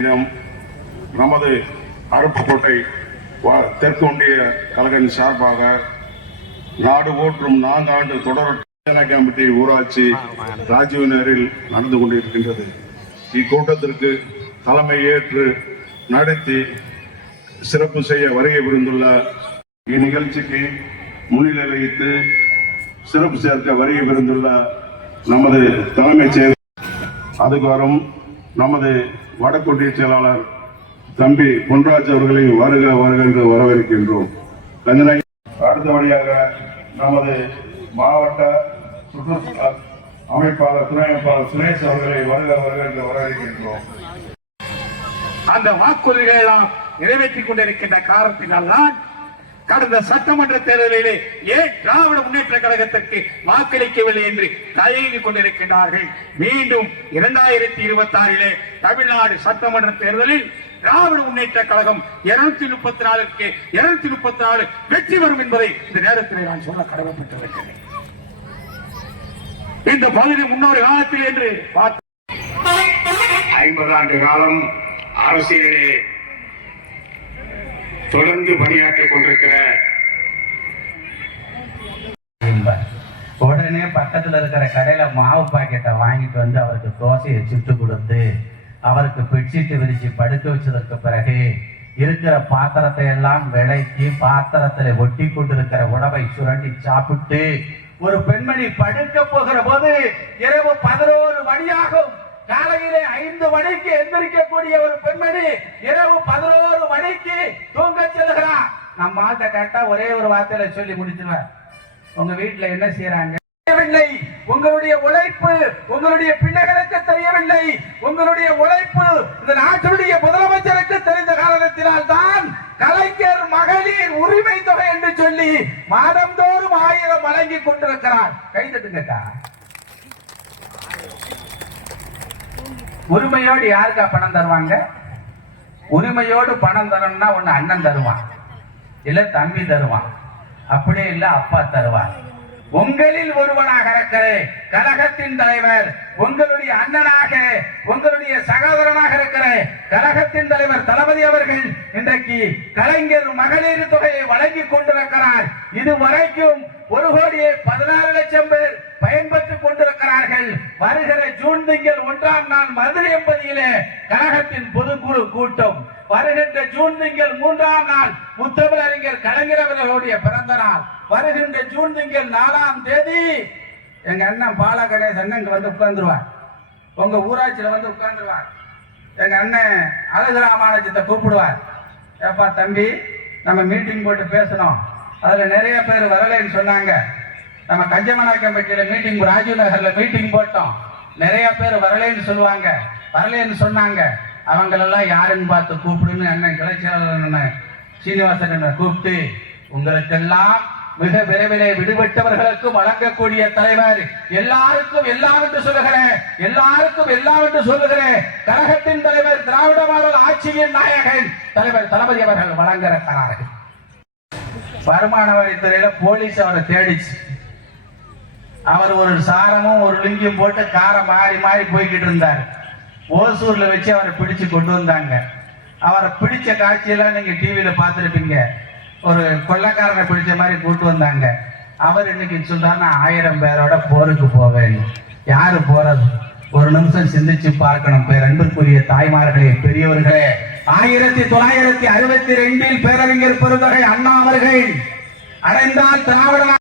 நமது அருப்புக்கோட்டை தெற்கு ஒன்றிய கழகின் சார்பாக நாடு ஓற்றும் நான்காண்டு தொடர் கமிட்டி ஊராட்சி ராஜீவ் நகரில் நடந்து கொண்டிருக்கின்றது. இக்கூட்டத்திற்கு தலைமை ஏற்று நடத்தி சிறப்பு செய்ய வருகை புரிந்துள்ள இந்நிகழ்ச்சிக்கு முன்னிலை வைத்து சிறப்பு சேர்க்க வருகை புரிந்துள்ள நமது தலைமைச் செயலர் அதுக்கு வரும் நமது வடக்கொன்றிய செயலாளர் தம்பி பொன்ராஜ் அவர்களை வருக வருக என்று வரவேற்கின்றோம். கஞ்சனை அடுத்தபடியாக நமது மாவட்ட சுற்றுலா அமைப்பாளர் துணை அமைப்பாளர் சுரேஷ் அவர்களை வருக வருக என்று வரவேற்கின்றோம். அந்த வாக்குறுதிகளை எல்லாம் நிறைவேற்றிக் கொண்டிருக்கின்ற காரணத்தினால் தான் கடந்த சட்டமன்ற தேர்தலிலே ஏன் திராவிட முன்னேற்ற கழகத்திற்கு வாக்களிக்கவில்லை என்று தயங்கி கொண்டிருக்கின்றார்கள்? மீண்டும் இரண்டாயிரத்தி இருபத்தி ஆறிலே தமிழ்நாடு சட்டமன்ற தேர்தலில் திராவிட முன்னேற்ற கழகம் இருநூத்தி முப்பத்தி நாலுக்கு இருநூத்தி முப்பத்தி நாலு வெற்றி வரும் என்பதை இந்த நேரத்தில் நான் சொல்ல கடமைப்பட்டிருக்கிறேன். இந்த பகுதி முன்னோரு காலத்தில் என்று ஐம்பது ஆண்டு காலம் அரசியலிலே தொடர்ந்து பணியாற்றிக் கொண்டிருக்கிற உடனே பக்கத்துல இருக்கிற கடையில மாவு பாக்கெட்டை வாங்கிட்டு வந்து அவருக்கு தோசையை சுட்டு கொடுத்து அவருக்கு பெட்ஷீட் விரிச்சு படுக்க வச்சதற்கு பிறகு இருக்கிற பாத்திரத்தை எல்லாம் விலைக்கு பாத்திரத்துல ஒட்டி கொண்டிருக்கிற உணவை சுரண்டி சாப்பிட்டு ஒரு பெண்மணி படுக்க போகிற போது இரவு பதினோரு மணியாகும். காலையிலே ஐந்து மணிக்கு எந்திரிக்கக்கூடிய ஒரு பெண்மணி இரவு பதினோரு மணிக்கு தூங்க செல்கிறார் நம்ம ஆட்ட கேட்டா ஒரே ஒரு வார்த்தையில சொல்லி முடிச்சிருவேன். உங்க வீட்டுல என்ன செய்யறாங்க தெரியவில்லை. உங்களுடைய உழைப்பு உங்களுடைய பிள்ளைகளுக்கு தெரியவில்லை. உங்களுடைய உழைப்பு இந்த நாட்டினுடைய முதலமைச்சருக்கு தெரிந்த காரணத்தினால் தான் கலைஞர் மகளிர் உரிமை தொகை என்று சொல்லி மாதந்தோறும் ஆயிரம் வழங்கி கொண்டிருக்கிறார். கைதட்டுங்கக்கா உரிமையோடு யாருக்கா பணம் தருவாங்க? உரிமையோடு பணம் தரணும்னா ஒண்ணு அண்ணன் தருவான். இல்லை தம்பி தருவான். அப்படியே இல்ல அப்பா தருவார். உங்களில் ஒருவனாக இருக்கிறேன். கழகத்தின் தலைவர். உங்களுடைய அண்ணனாக உங்களுடைய சகோதரனாக இருக்கிற கழகத்தின் தலைவர் தளபதி அவர்கள் இன்றைக்கு கலைஞர் மகளிர் தொகையை வழங்கி கொண்டிருக்கிறார். இதுவரைக்கும் ஒரு கோடியே பதினாறு லட்சம் பேர் பயன்பெற்றுக் கொண்டிருக்கிறார்கள். வருகிற திங்கள் ஒன்றாம் நாள் மதுரை என்பதிலே கழகத்தின் பொதுக்குழு கூட்டம். வருகின்ற ஜூன் திங்கள் மூன்றாம் நாள் முத்தமிழறிஞர் கலைஞர் அவர்களுடைய பிறந்த நாள். வருகின்ற ஜூன் திங்கள் நாலாம் தேதி எங்க அண்ணன் பாலா கணேசன் இங்க வந்து உட்கார்ந்துருவார். உங்க ஊராட்சியில வந்து உட்கார்ந்துருவார். எங்க அண்ணன் அழகு ராமானுஜத்தை கூப்பிடுவார். ஏப்பா தம்பி நம்ம மீட்டிங் போட்டு பேசணும். அதுல நிறைய பேர் வரலைன்னு சொன்னாங்க. நம்ம கஞ்சமனா கமிட்டியில மீட்டிங் ராஜீவ் நகர்ல மீட்டிங் போட்டோம். நிறைய பேர் வரலைன்னு சொல்லுவாங்க. வரலைன்னு சொன்னாங்க. அவங்களெல்லாம் யாருன்னு பார்த்து கூப்பிடுன்னு அண்ணன் கிளைச்சாளர் சீனிவாசன் கூப்பிட்டு உங்களுக்கெல்லாம் மிக விரைவிலே விடுபட்டவர்களுக்கும் வழங்கக்கூடிய தலைவர் எல்லாருக்கும் எல்லாம் என்று சொல்லுகிறேன். எல்லாருக்கும் எல்லாம் என்று சொல்லுகிறேன். கழகத்தின் தலைவர் திராவிட மாடல் ஆட்சியின் நாயகன் தலைவர் தளபதி அவர்கள் வழங்க இருக்கிறார்கள் வருமான வரித்துறையில போலீஸ் அவரை தேடிச்சு. அவர் ஒரு சாரமும் ஒரு லுங்கியும் போட்டு காரை மாறி மாறி போய்கிட்டு இருந்தார். ஓசூர்ல வச்சு அவரை பிடிச்சு கொண்டு வந்தாங்க. அவரை பிடிச்ச காட்சியெல்லாம் நீங்க டிவியில பார்த்துருப்பீங்க. ஒரு கொள்ளக்காரனை பிடிச்ச மாதிரி கூட்டு வந்தாங்க. அவர் இன்னைக்கு சொல்றாரு ஆயிரம் பேரோட போருக்கு போவேன். யாரு போறது? ஒரு நிமிஷம் சிந்திச்சு பார்க்கணும். பேர் அன்பிற்குரிய தாய்மார்களே பெரியவர்களே ஆயிரத்தி தொள்ளாயிரத்தி அறுபத்தி ரெண்டில் பேரறிஞர் பெருந்தகை அண்ணா அவர்கள் அடைந்தால் திராவிட